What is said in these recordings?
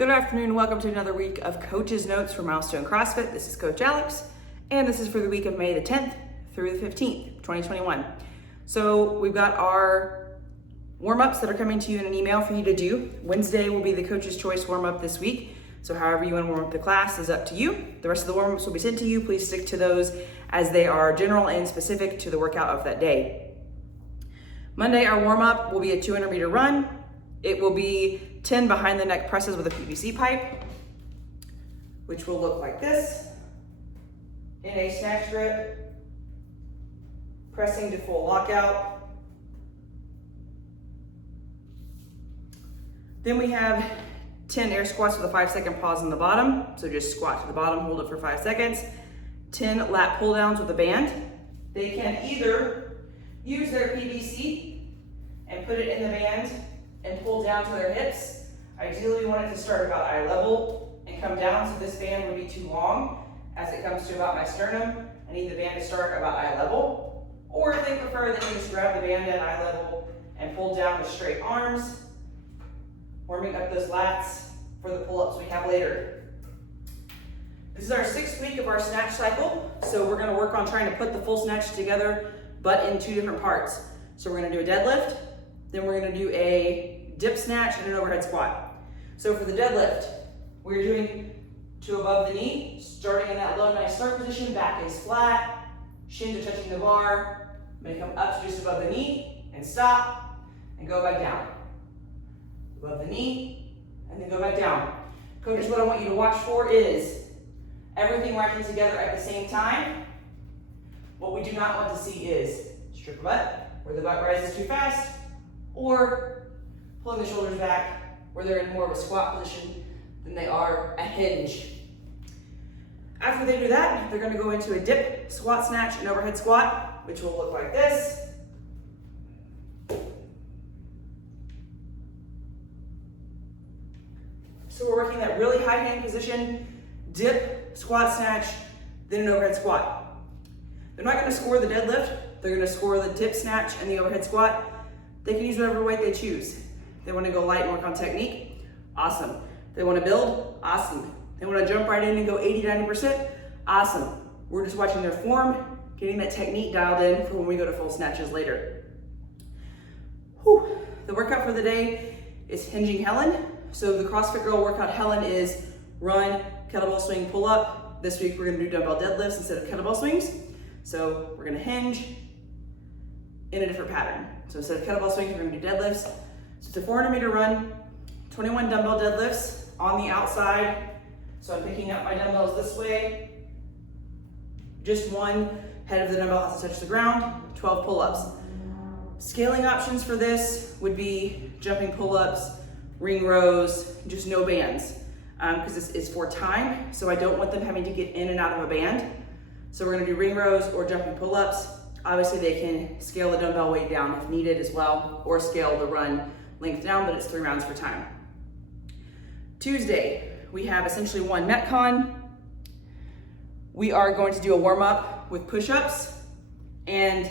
Good afternoon, welcome to another week of Coach's Notes for Milestone CrossFit. This is Coach Alex, and this is for the week of May the 10th through the 15th, 2021. So we've got our warm-ups that are coming to you in an email for you to do. Wednesday will be the Coach's Choice warm-up this week. So however you want to warm up the class is up to you. The rest of the warm-ups will be sent to you. Please stick to those as they are general and specific to the workout of that day. Monday, our warm-up will be a 200-meter run. It will be 10 behind the neck presses with a PVC pipe, which will look like this. In a snatch grip, pressing to full lockout. Then we have 10 air squats with a 5-second pause in the bottom. So just squat to the bottom, hold it for 5 seconds. 10 lat pull downs with a band. They can either use their PVC and put it in the band and pull down to their hips. Ideally, you want it to start about eye level and come down, so this band would be too long as it comes to about my sternum. I need the band to start about eye level. Or if they prefer, they can just grab the band at eye level and pull down with straight arms, warming up those lats for the pull-ups we have later. This is our 6th week of our snatch cycle, so we're gonna work on trying to put the full snatch together, but in 2 different parts. So we're gonna do a deadlift, then we're gonna do a dip snatch and an overhead squat. So for the deadlift, we're doing to above the knee, starting in that low nice start position, back is flat, shins are touching the bar. I'm gonna come up to just above the knee and stop and go back down. Above the knee and then go back down. Coaches, what I want you to watch for is everything working together at the same time. What we do not want to see is strip butt, where the butt rises too fast, or pulling the shoulders back where they're in more of a squat position than they are a hinge. After they do that, they're going to go into a dip, squat snatch, and overhead squat, which will look like this. So we're working that really high hand position, dip, squat snatch, then an overhead squat. They're not going to score the deadlift, they're going to score the dip snatch and the overhead squat. They can use whatever weight they choose. They want to go light and work on technique, awesome. They want to build, awesome. They want to jump right in and go 80-90%, awesome. We're just watching their form, getting that technique dialed in for when we go to full snatches later. Whew. The workout for the day is hinging Helen. So the CrossFit Girl workout Helen is run, kettlebell swing, pull up. This week we're going to do dumbbell deadlifts instead of kettlebell swings. So we're going to hinge in a different pattern. So instead of kettlebell swings, we're going to do deadlifts. So it's a 400-meter run, 21 dumbbell deadlifts on the outside. So I'm picking up my dumbbells this way. Just one head of the dumbbell has to touch the ground, 12 pull-ups. Scaling options for this would be jumping pull-ups, ring rows, just no bands, because this is for time, so I don't want them having to get in and out of a band. So we're gonna do ring rows or jumping pull-ups. Obviously they can scale the dumbbell weight down if needed as well, or scale the run length down, but it's 3 rounds for time. Tuesday, we have essentially one Metcon. We are going to do a warm-up with push-ups and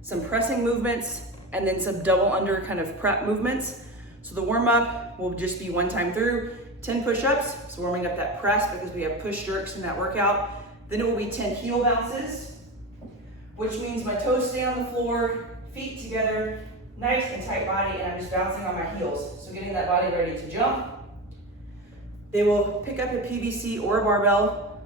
some pressing movements, and then some double under kind of prep movements. So the warm-up will just be 1 time through, 10 push-ups, so warming up that press because we have push jerks in that workout. Then it will be 10 heel bounces, which means my toes stay on the floor, feet together, nice and tight body, and I'm just bouncing on my heels. So getting that body ready to jump. They will pick up a PVC or a barbell.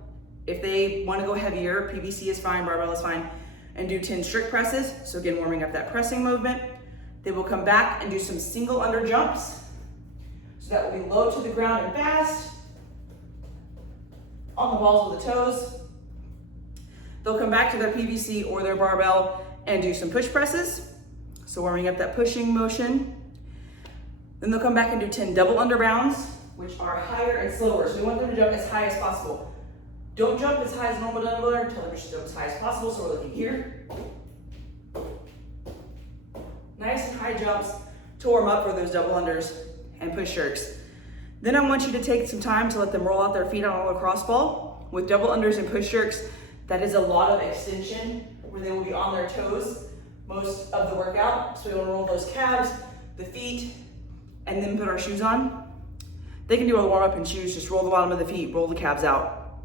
If they want to go heavier, PVC is fine, barbell is fine, and do 10 strict presses. So again, warming up that pressing movement. They will come back and do some single under jumps. So that will be low to the ground and fast, on the balls with the toes. They'll come back to their PVC or their barbell and do some push presses. So warming up that pushing motion. Then they'll come back and do 10 double under bounds, which are higher and slower. So we want them to jump as high as possible. Don't jump as high as normal double under, tell them to jump as high as possible. So we're looking here. Nice and high jumps to warm up for those double unders and push jerks. Then I want you to take some time to let them roll out their feet on a lacrosse ball. With double unders and push jerks, that is a lot of extension where they will be on their toes most of the workout. So we want to roll those calves, the feet, and then put our shoes on. They can do a warm up and choose, just roll the bottom of the feet, roll the calves out.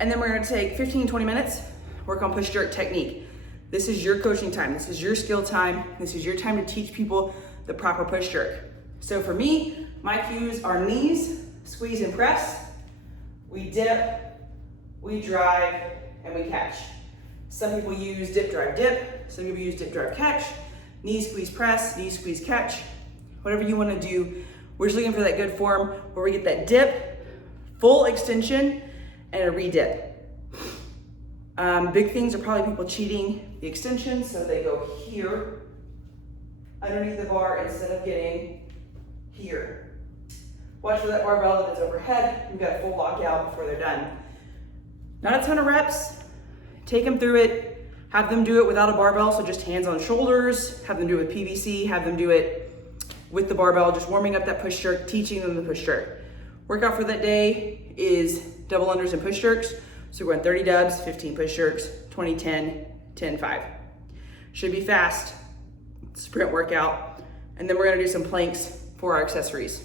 And then we're gonna take 15, 20 minutes, work on push jerk technique. This is your coaching time. This is your skill time. This is your time to teach people the proper push jerk. So for me, my cues are knees, squeeze and press. We dip, we drive, and we catch. Some people use dip, drive, dip. Some people use dip, drive, catch. Knees, squeeze, press, knees, squeeze, catch. Whatever you wanna do. We're just looking for that good form where we get that dip, full extension, and a re-dip. Big things are probably people cheating the extension, so they go here underneath the bar instead of getting here. Watch for that barbell that is overhead. We've got a full lockout before they're done. Not a ton of reps. Take them through it. Have them do it without a barbell, so just hands on shoulders. Have them do it with PVC. Have them do it with the barbell, just warming up that push jerk, teaching them the push jerk. Workout for that day is double unders and push jerks. So we're going 30 dubs, 15 push jerks, 20, 10, 10, 5. Should be fast, sprint workout. And then we're gonna do some planks for our accessories.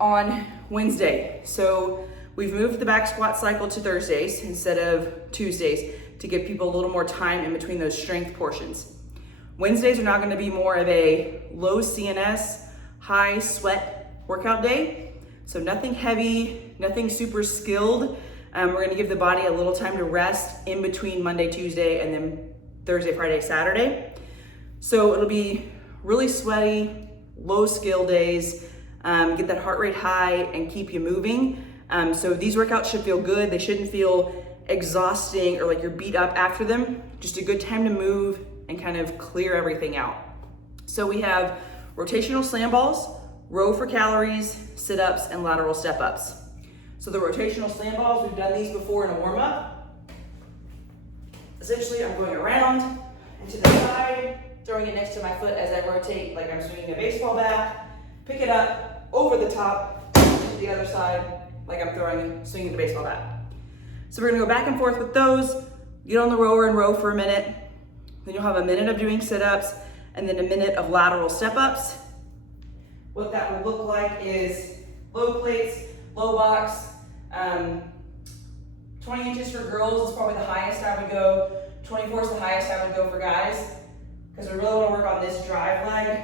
On Wednesday, so we've moved the back squat cycle to Thursdays instead of Tuesdays to give people a little more time in between those strength portions. Wednesdays are now gonna be more of a low CNS, high sweat workout day. So nothing heavy, nothing super skilled. We're gonna give the body a little time to rest in between Monday, Tuesday, and then Thursday, Friday, Saturday. So it'll be really sweaty, low skill days, get that heart rate high and keep you moving. So these workouts should feel good. They shouldn't feel exhausting or like you're beat up after them. Just a good time to move and kind of clear everything out. So we have rotational slam balls, row for calories, sit-ups, and lateral step-ups. So the rotational slam balls, we've done these before in a warm-up. Essentially, I'm going around and to the side, throwing it next to my foot as I rotate like I'm swinging a baseball bat, pick it up over the top to the other side like I'm swinging the baseball bat. So we're gonna go back and forth with those, get on the rower and row for a minute, then you'll have a minute of doing sit-ups and then a minute of lateral step-ups. What that would look like is low plates, low box, 20 inches for girls is probably the highest I would go. 24 is the highest I would go for guys, because we really want to work on this drive leg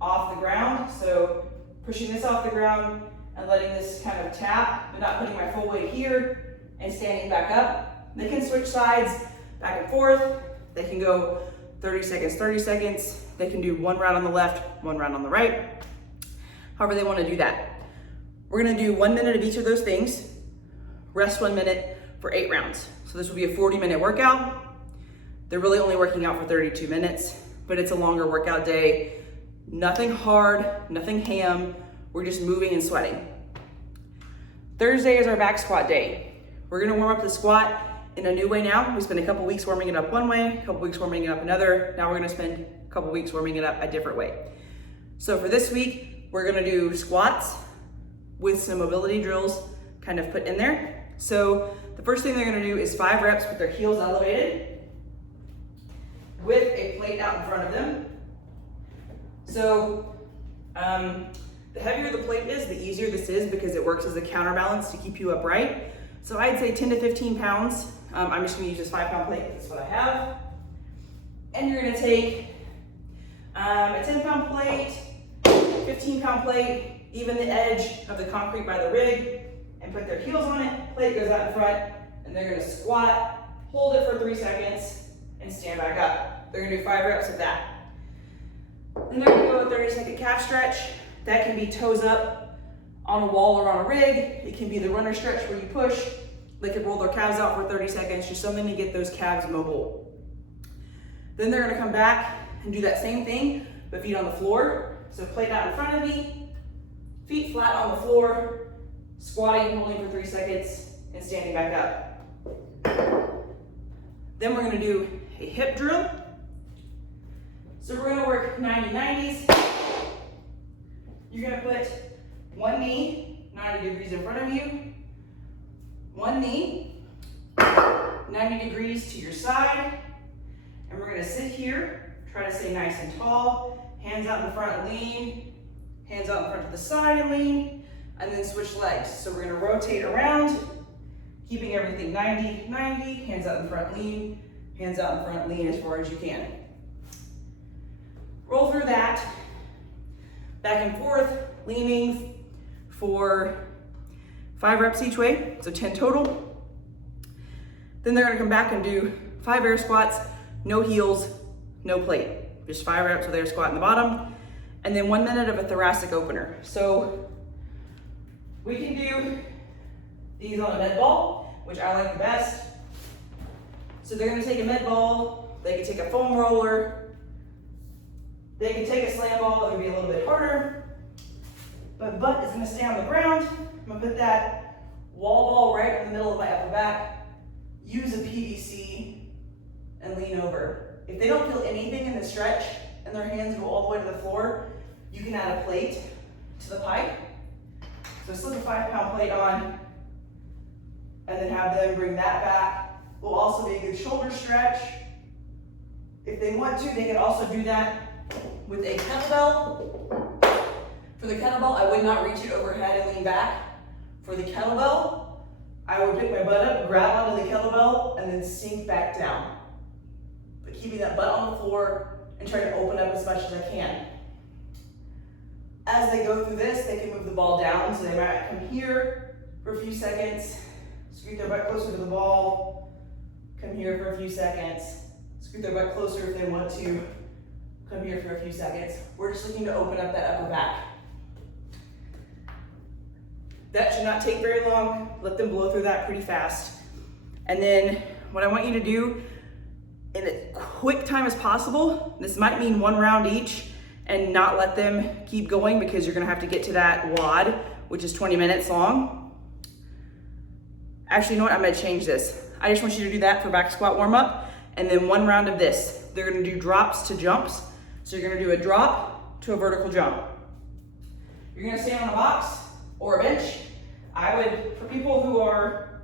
off the ground. So pushing this off the ground and letting this kind of tap, but not putting my full weight here and standing back up. They can switch sides back and forth. They can go 30 seconds, 30 seconds. They can do one round on the left, one round on the right. However they want to do that. We're gonna do 1 minute of each of those things, rest 1 minute for 8 rounds. So this will be a 40-minute workout. They're really only working out for 32 minutes, but it's a longer workout day. Nothing hard, nothing ham. We're just moving and sweating. Thursday is our back squat day. We're gonna warm up the squat in a new way now. We spent a couple weeks warming it up one way, a couple weeks warming it up another. Now we're gonna spend a couple weeks warming it up a different way. So for this week, we're gonna do squats with some mobility drills kind of put in there. So the first thing they're gonna do is 5 reps with their heels elevated with a plate out in front of them. So the heavier the plate is, the easier this is because it works as a counterbalance to keep you upright. So I'd say 10 to 15 pounds. I'm just gonna use this 5-pound plate because that's what I have. And you're gonna take a 10-pound plate, 15-pound plate, even the edge of the concrete by the rig, and put their heels on it. Plate goes out in front, and they're gonna squat, hold it for 3 seconds, and stand back up. They're gonna do 5 reps of that. Then they're gonna go a 30-second calf stretch. That can be toes up on a wall or on a rig. It can be the runner stretch where you push. They could roll their calves out for 30 seconds, just something to get those calves mobile. Then they're gonna come back and do that same thing, but feet on the floor. So plate out in front of me, feet flat on the floor, squatting and holding for 3 seconds, and standing back up. Then we're gonna do a hip drill. So we're gonna work 90-90s. You're gonna put one knee 90 degrees in front of you, one knee 90 degrees to your side, and we're gonna sit here, try to stay nice and tall, hands out in front, lean, hands out in front to the side and lean, and then switch legs. So we're gonna rotate around, keeping everything 90, 90, hands out in front, lean, hands out in front, lean as far as you can. Roll through that, back and forth, leaning for 5 reps each way, so 10 total. Then they're gonna come back and do 5 air squats, no heels, no plate. Just 5 reps with air squat in the bottom, and then 1 minute of a thoracic opener. So we can do these on a med ball, which I like the best. So they're gonna take a med ball, they can take a foam roller, they can take a slam ball, it would be a little bit harder, but butt is gonna stay on the ground. I'm gonna put that wall ball right in the middle of my upper back, use a PVC, and lean over. If they don't feel anything in the stretch and their hands go all the way to the floor, you can add a plate to the pipe. So slip a 5-pound plate on, and then have them bring that back. Will also be a good shoulder stretch. If they want to, they can also do that with a kettlebell. For the kettlebell, I would not reach it overhead and lean back. For the kettlebell, I would pick my butt up, grab onto the kettlebell, and then sink back down. But keeping that butt on the floor and try to open up as much as I can. As they go through this, they can move the ball down, so they might come here for a few seconds, scoot their butt closer to the ball, come here for a few seconds, scoot their butt closer if they want to, come here for a few seconds. We're just looking to open up that upper back. That should not take very long. Let them blow through that pretty fast. And then what I want you to do in as quick time as possible, this might mean 1 round each, and not let them keep going because you're gonna have to get to that WOD, which is 20 minutes long. Actually, you know what, I'm gonna change this. I just want you to do that for back squat warm up, and then 1 round of this. They're gonna do drops to jumps. So you're gonna do a drop to a vertical jump. You're gonna stand on a box or a bench. I would, for people who are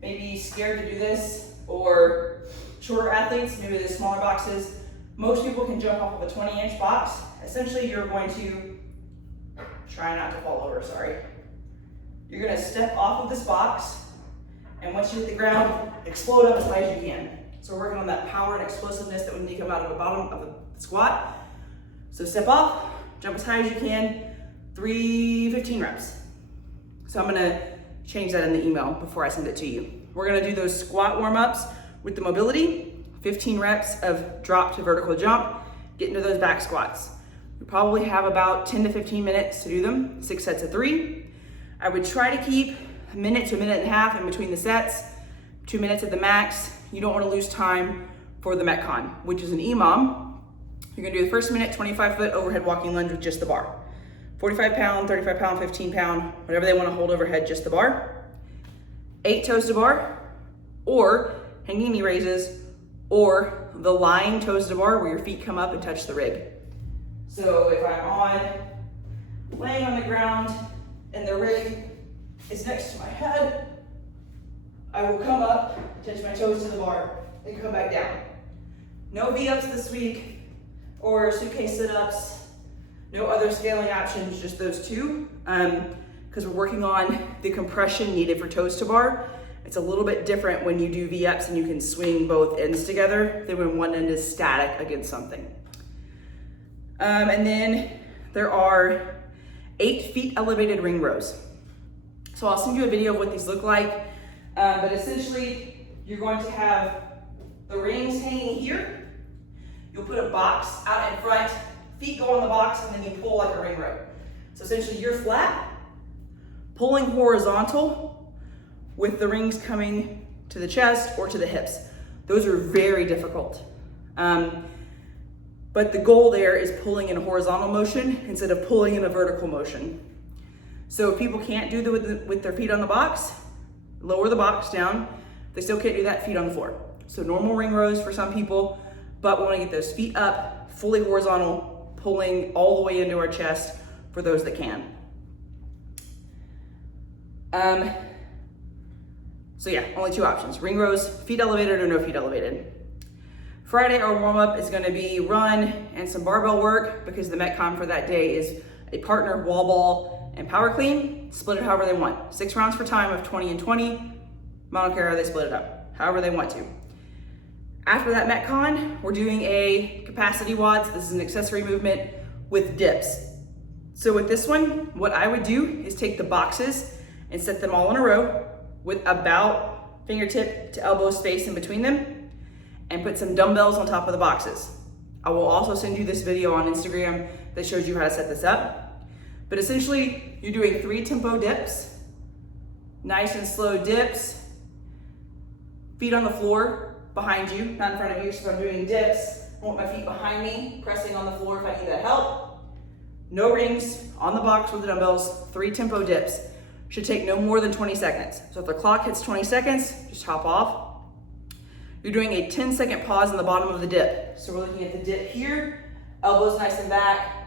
maybe scared to do this, or shorter athletes, maybe the smaller boxes, most people can jump off of a 20-inch box. Essentially, you're going to, try not to fall over, sorry. You're gonna step off of this box, and once you hit the ground, explode up as high as you can. So we're working on that power and explosiveness that we need to come out of the bottom of the squat. So step off, jump as high as you can, 15 reps. So I'm gonna change that in the email before I send it to you. We're gonna do those squat warm-ups with the mobility, 15 reps of drop to vertical jump, get into those back squats. You probably have about 10 to 15 minutes to do them, 6 sets of 3. I would try to keep a minute to a minute and a half in between the sets, 2 minutes at the max. You don't wanna lose time for the Metcon, which is an EMOM. You're gonna do the first minute, 25-foot overhead walking lunge with just the bar. 45-pound, 35-pound, 15-pound, whatever they wanna hold overhead, just the bar. 8 toes to bar, or hanging knee raises, or the lying toes to bar where your feet come up and touch the rig. So if I'm laying on the ground and the rig is next to my head, I will come up, touch my toes to the bar, and come back down. No V-ups this week, or suitcase sit-ups, no other scaling options, just those 2, because we're working on the compression needed for toes to bar. It's a little bit different when you do V-ups and you can swing both ends together than when one end is static against something. And then there are 8 feet elevated ring rows. So I'll send you a video of what these look like, but essentially you're going to have the rings hanging here. You'll put a box out in front, feet go on the box, and then you pull like a ring row. So essentially you're flat, pulling horizontal with the rings coming to the chest or to the hips. Those are very difficult. But the goal there is pulling in a horizontal motion instead of pulling in a vertical motion. So if people can't do that with their feet on the box, lower the box down. They still can't do that, feet on the floor. So normal ring rows for some people, but we wanna get those feet up, fully horizontal, pulling all the way into our chest for those that can. So yeah, only 2 options. Ring rows, feet elevated or no feet elevated. Friday, our warm-up is gonna be run and some barbell work because the Metcon for that day is a partner wall ball and power clean, split it however they want. 6 rounds for time of 20 and 20. I don't care how they split it up, however they want to. After that Metcon, we're doing a capacity WODs. This is an accessory movement with dips. So with this one, what I would do is take the boxes and set them all in a row with about fingertip to elbow space in between them, and put some dumbbells on top of the boxes. I will also send you this video on Instagram that shows you how to set this up. But essentially, you're doing 3 tempo dips, nice and slow dips, feet on the floor behind you, not in front of you. So if I'm doing dips, I want my feet behind me, pressing on the floor if I need that help. No rings, on the box with the dumbbells, 3 tempo dips. Should take no more than 20 seconds. So if the clock hits 20 seconds, just hop off. You're doing a 10-second pause in the bottom of the dip. So we're looking at the dip here, elbows nice and back,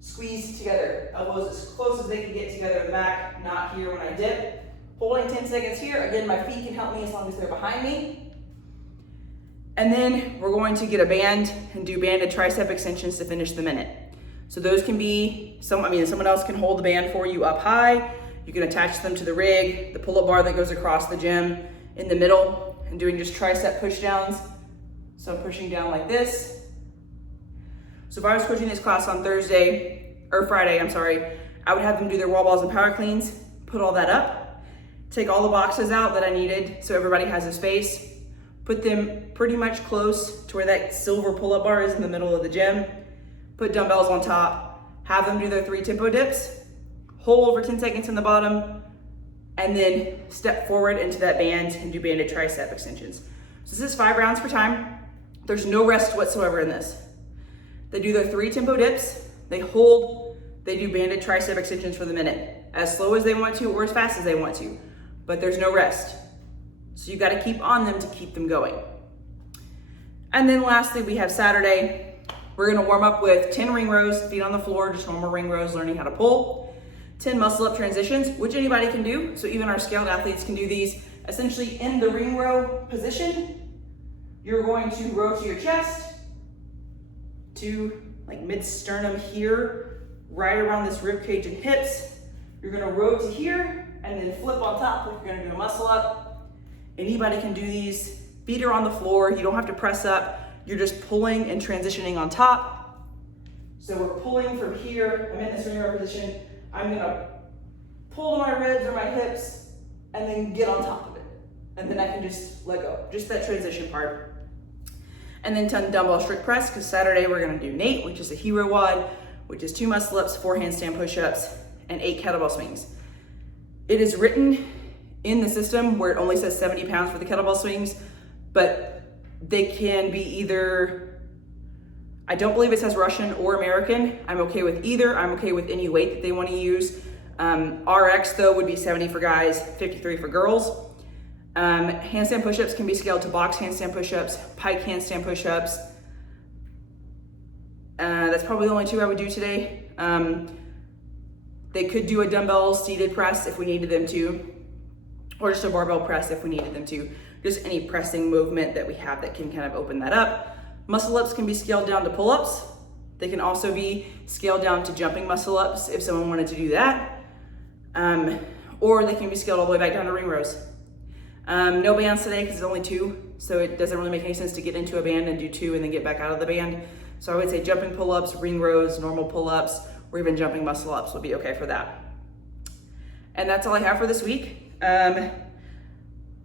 squeeze together. Elbows as close as they can get together in the back, not here when I dip. Holding 10 seconds here. Again, my feet can help me as long as they're behind me. And then we're going to get a band and do banded tricep extensions to finish the minute. So those can be, someone else can hold the band for you up high. You can attach them to the rig, the pull-up bar that goes across the gym in the middle, and doing just tricep push downs. So I'm pushing down like this. So if I was coaching this class on Friday, I would have them do their wall balls and power cleans, put all that up, take all the boxes out that I needed so everybody has a space, put them pretty much close to where that silver pull-up bar is in the middle of the gym, put dumbbells on top, have them do their 3 tempo dips, hold for 10 seconds in the bottom, and then step forward into that band and do banded tricep extensions. So this is 5 rounds per time. There's no rest whatsoever in this. They do their 3 tempo dips, they hold, they do banded tricep extensions for the minute, as slow as they want to or as fast as they want to, but there's no rest. So you gotta keep on them to keep them going. And then lastly, we have Saturday. We're gonna warm up with 10 ring rows, feet on the floor, just normal ring rows, learning how to pull. 10 muscle up transitions, which anybody can do. So even our scaled athletes can do these. Essentially in the ring row position, you're going to row to your chest, to like mid sternum here, right around this rib cage and hips. You're gonna row to here and then flip on top if you're gonna do a muscle up. Anybody can do these. Feet are on the floor, you don't have to press up. You're just pulling and transitioning on top. So we're pulling from here. I'm in this ring row position. I'm gonna pull to my ribs or my hips and then get on top of it. And then I can just let go, just that transition part. And then 10 dumbbell strict press, because Saturday we're gonna do NATE, which is a hero WOD, which is 2 muscle ups, 4 handstand push-ups, and 8 kettlebell swings. It is written in the system where it only says 70 pounds for the kettlebell swings, but they can be either, I don't believe it says Russian or American. I'm okay with either. I'm okay with any weight that they want to use. RX though would be 70 for guys, 53 for girls. Handstand push-ups can be scaled to box handstand push-ups, pike handstand push-ups. That's probably the only 2 I would do today. They could do a dumbbell seated press if we needed them to, or just a barbell press if we needed them to. Just any pressing movement that we have that can kind of open that up. Muscle ups can be scaled down to pull-ups. They can also be scaled down to jumping muscle ups if someone wanted to do that. Or they can be scaled all the way back down to ring rows. No bands today because it's only 2, so it doesn't really make any sense to get into a band and do 2 and then get back out of the band. So I would say jumping pull-ups, ring rows, normal pull-ups, or even jumping muscle ups would be okay for that. And that's all I have for this week.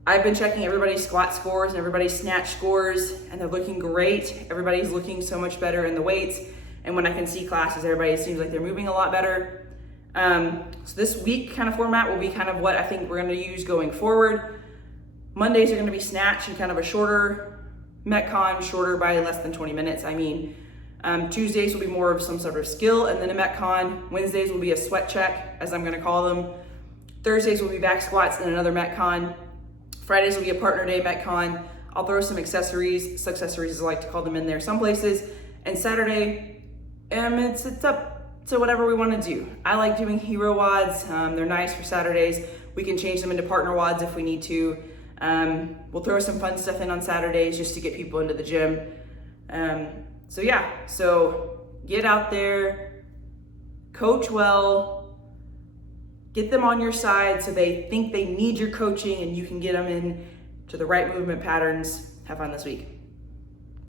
I've been checking everybody's squat scores and everybody's snatch scores, and they're looking great. Everybody's looking so much better in the weights. And when I can see classes, everybody seems like they're moving a lot better. So this week kind of format will be kind of what I think we're gonna use going forward. Mondays are gonna be snatch and kind of a shorter Metcon, shorter by less than 20 minutes. Tuesdays will be more of some sort of skill and then a Metcon. Wednesdays will be a sweat check, as I'm gonna call them. Thursdays will be back squats and another Metcon. Fridays will be a partner day Metcon. I'll throw some accessories, successories as I like to call them, in there some places. And Saturday, it's up to whatever we want to do. I like doing hero WODs. They're nice for Saturdays. We can change them into partner WODs if we need to. We'll throw some fun stuff in on Saturdays just to get people into the gym. So get out there, coach well, get them on your side so they think they need your coaching and you can get them in to the right movement patterns. Have fun this week.